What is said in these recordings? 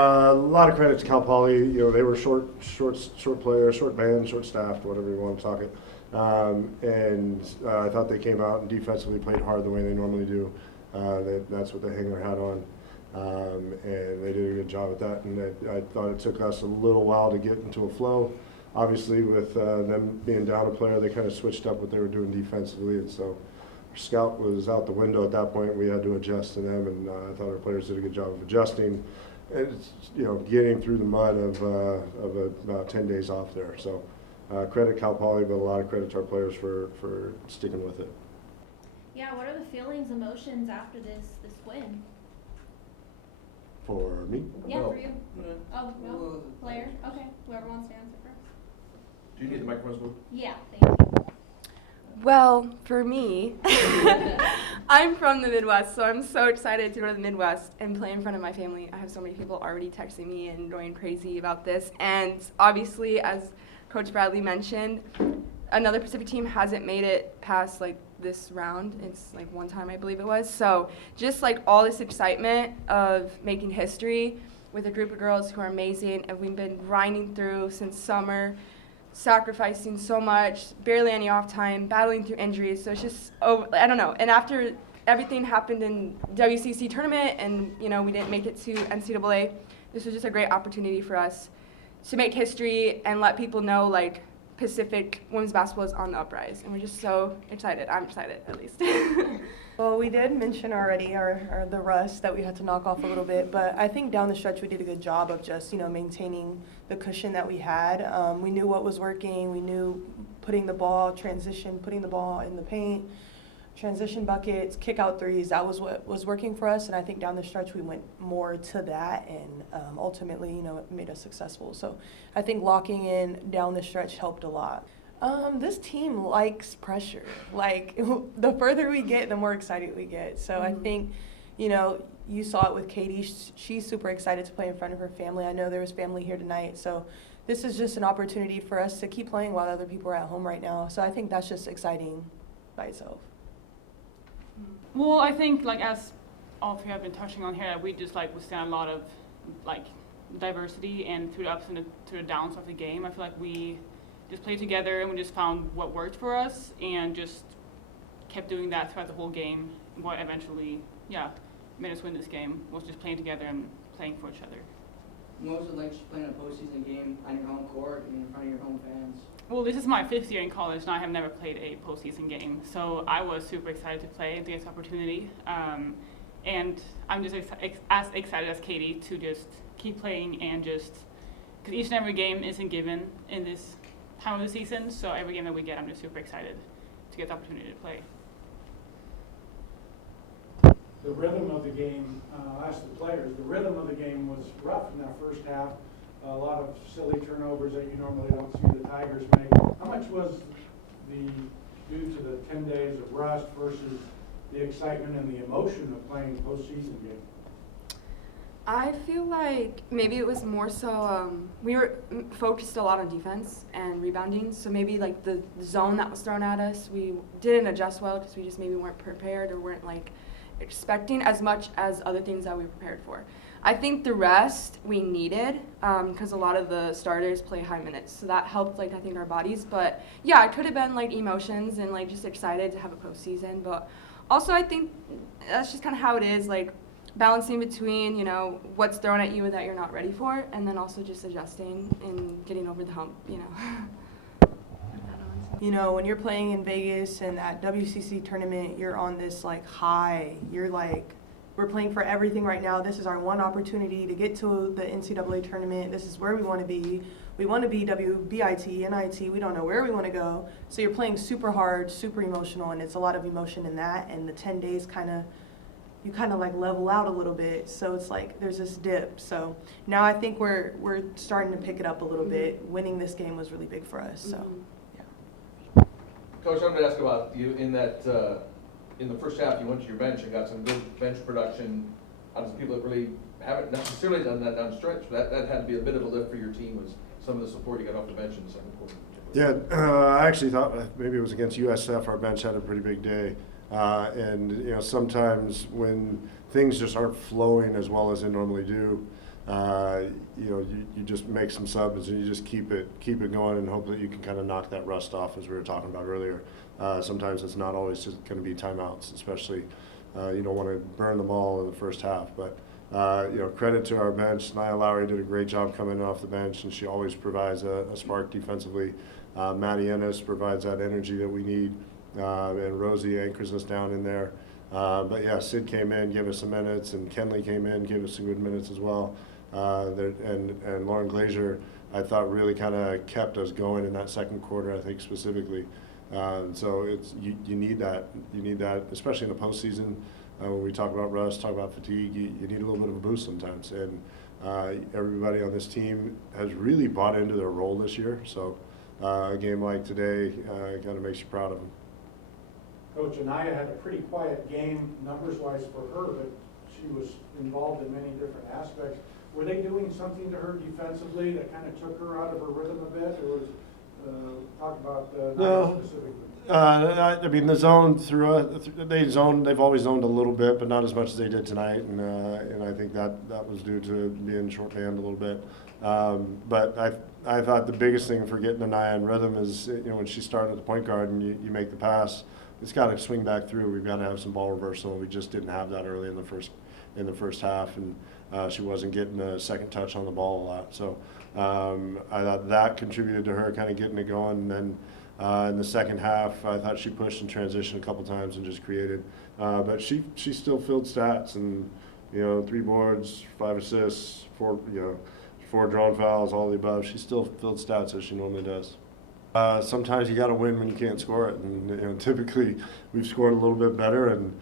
A lot of credit to Cal Poly. They were short players, short band, short staffed, whatever you want to talk it. I thought they came out and defensively played hard the way they normally do. That's what they hang their hat on, and they did a good job at that. And I thought it took us a little while to get into a flow. Obviously, with them being down a player, they kind of switched up what they were doing defensively, and so our scout was out the window at that point. We had to adjust to them, and I thought our players did a good job of adjusting. It's, getting through the mud of about 10 days off there. So credit Cal Poly, but a lot of credit to our players for sticking with it. Yeah, what are the feelings, emotions after this win? For me? Yeah, No. for you. Oh, no? Player? Okay, whoever wants to answer first. Do you need the microphone moved? Yeah, thank you. Well, for me, I'm from the Midwest, so I'm so excited to go to the Midwest and play in front of my family. I have so many people already texting me and going crazy about this. And obviously, as Coach Bradley mentioned, another Pacific team hasn't made it past this round. It's one time, I believe it was. So just all this excitement of making history with a group of girls who are amazing, and we've been grinding through since summer, sacrificing so much, barely any off time, battling through injuries. So it's just, I don't know. And after everything happened in WCC tournament and, we didn't make it to NCAA, this was just a great opportunity for us to make history and let people know, Pacific women's basketball is on the uprise. And we're just so excited. I'm excited, at least. Well, we did mention already the rust that we had to knock off a little bit, but I think down the stretch we did a good job of just, maintaining the cushion that we had. We knew what was working. We knew putting the ball in the paint, transition buckets, kick out threes. That was what was working for us, and I think down the stretch we went more to that, and ultimately, it made us successful. So I think locking in down the stretch helped a lot. This team likes pressure. The further we get, the more excited we get. So I think, you saw it with Katie. She's super excited to play in front of her family. I know there was family here tonight. So this is just an opportunity for us to keep playing while other people are at home right now. So I think that's just exciting by itself. Well, I think as all three have been touching on here, we just withstand a lot of diversity, and through the ups and through the downs of the game, I feel like we just played together and we just found what worked for us and just kept doing that throughout the whole game. What eventually, made us win this game was just playing together and playing for each other. What was it like just playing a postseason game on your home court and in front of your home fans? Well, this is my 5th year in college, and I have never played a postseason game, so I was super excited to play and to get this opportunity. And I'm just as excited as Katie to just keep playing and just because each and every game isn't given in this time of the season, so every game that we get, I'm just super excited to get the opportunity to play. The rhythm of the game, I'll ask the players, the rhythm of the game was rough in that first half. A lot of silly turnovers that you normally don't see the Tigers make. How much was due to the 10 days of rust versus the excitement and the emotion of playing a postseason game? I feel like maybe it was more so we were focused a lot on defense and rebounding, so maybe the zone that was thrown at us, we didn't adjust well because we just maybe weren't prepared or weren't expecting as much as other things that we were prepared for. I think the rest we needed because a lot of the starters play high minutes, so that helped I think our bodies. But yeah, it could have been emotions and just excited to have a postseason, but also I think that's just kind of how it is, balancing between, what's thrown at you that you're not ready for, and then also just adjusting and getting over the hump, When you're playing in Vegas and that WCC tournament, you're on this high. You're we're playing for everything right now. This is our one opportunity to get to the NCAA tournament. This is where we want to be. We want to be WBIT, NIT. We don't know where we want to go. So you're playing super hard, super emotional, and it's a lot of emotion in that. And the 10 days you level out a little bit, so it's there's this dip. So now I think we're starting to pick it up a little bit. Winning this game was really big for us. So, Coach, I'm going to ask about you in that in the first half you went to your bench and got some good bench production on some people that really haven't necessarily done that down stretch. That had to be a bit of a lift for your team, was some of the support you got off the bench in the second quarter. Yeah, I actually thought maybe it was against USF. Our bench had a pretty big day. And sometimes when things just aren't flowing as well as they normally do, you just make some subs and you just keep it going and hope that you can kind of knock that rust off, as we were talking about earlier. Sometimes it's not always just going to be timeouts, especially you don't want to burn the ball in the first half. But credit to our bench. Nia Lowry did a great job coming off the bench, and she always provides a spark defensively. Maddie Ennis provides that energy that we need, and Rosie anchors us down in there. But yeah, Sid came in, gave us some minutes, and Kenley came in, gave us some good minutes as well. And Lauren Glazier, I thought, really kind of kept us going in that second quarter, I think specifically. So you need that, especially in the postseason. When we talk about rust, talk about fatigue, you need a little bit of a boost sometimes. And everybody on this team has really bought into their role this year. So a game like today kind of makes you proud of them. Coach Anaya had a pretty quiet game numbers-wise for her, but she was involved in many different aspects. Were they doing something to her defensively that kind of took her out of her rhythm a bit, or was talk about Naya specifically? I mean, the zone they've always zoned a little bit, but not as much as they did tonight, and I think that was due to being shorthand a little bit. But I thought the biggest thing for getting Anaya in rhythm is when she started at the point guard and you make the pass, it's got to swing back through. We've got to have some ball reversal. We just didn't have that early in the first half, and she wasn't getting a second touch on the ball a lot. So I thought that contributed to her kind of getting it going. And then in the second half, I thought she pushed in transition a couple times and just created. But she still filled stats, and 3 boards, 5 assists, 4 drawn fouls, all the above. She still filled stats as she normally does. Sometimes you got to win when you can't score it, and typically we've scored a little bit better, and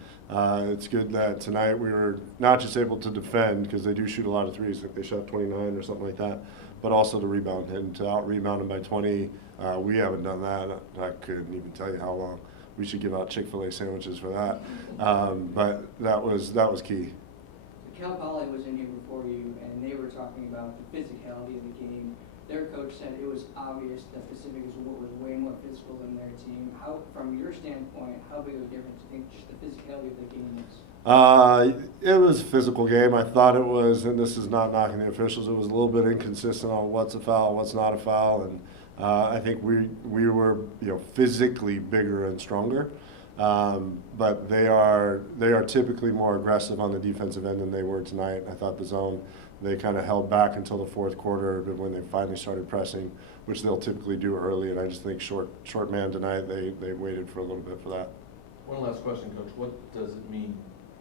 it's good that tonight we were not just able to defend, because they do shoot a lot of threes. I think they shot 29 or something like that, but also to rebound, and to out-rebound them by 20. We haven't done that. I couldn't even tell you how long. We should give out Chick-fil-A sandwiches for that. But that was key. Cal Poly was in here before you, and they were talking about the physicality of the game. Their coach said it was obvious that Pacific was way more physical than their team. How, from your standpoint, how big of a difference do you think just the physicality of the game is? It was a physical game. I thought it was, and this is not knocking the officials, it was a little bit inconsistent on what's a foul, what's not a foul, and I think we were physically bigger and stronger, but they are typically more aggressive on the defensive end than they were tonight. I thought the zone, they kind of held back until the fourth quarter, but when they finally started pressing, which they'll typically do early, and I just think short man tonight, they waited for a little bit for that. One last question, Coach. What does it mean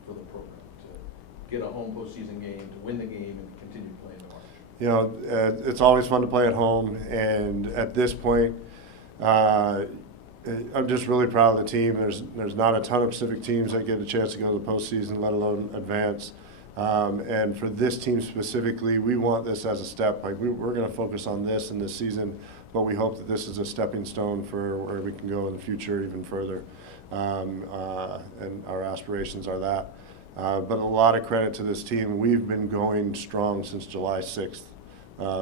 for the program to get a home postseason game, to win the game, and continue playing in March? It's always fun to play at home, and at this point, I'm just really proud of the team. There's not a ton of Pacific teams that get a chance to go to the postseason, let alone advance. And for this team specifically, we want this as a step. Like we're going to focus on this in this season, but we hope that this is a stepping stone for where we can go in the future even further. And our aspirations are that. But a lot of credit to this team. We've been going strong since July 6th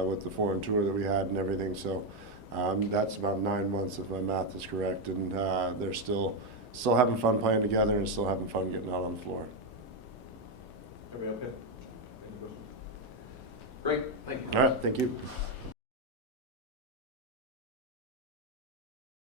with the foreign tour that we had and everything. So that's about 9 months if my math is correct. And they're still having fun playing together and still having fun getting out on the floor. Everybody okay? Any questions? Great, thank you. All right, thank you.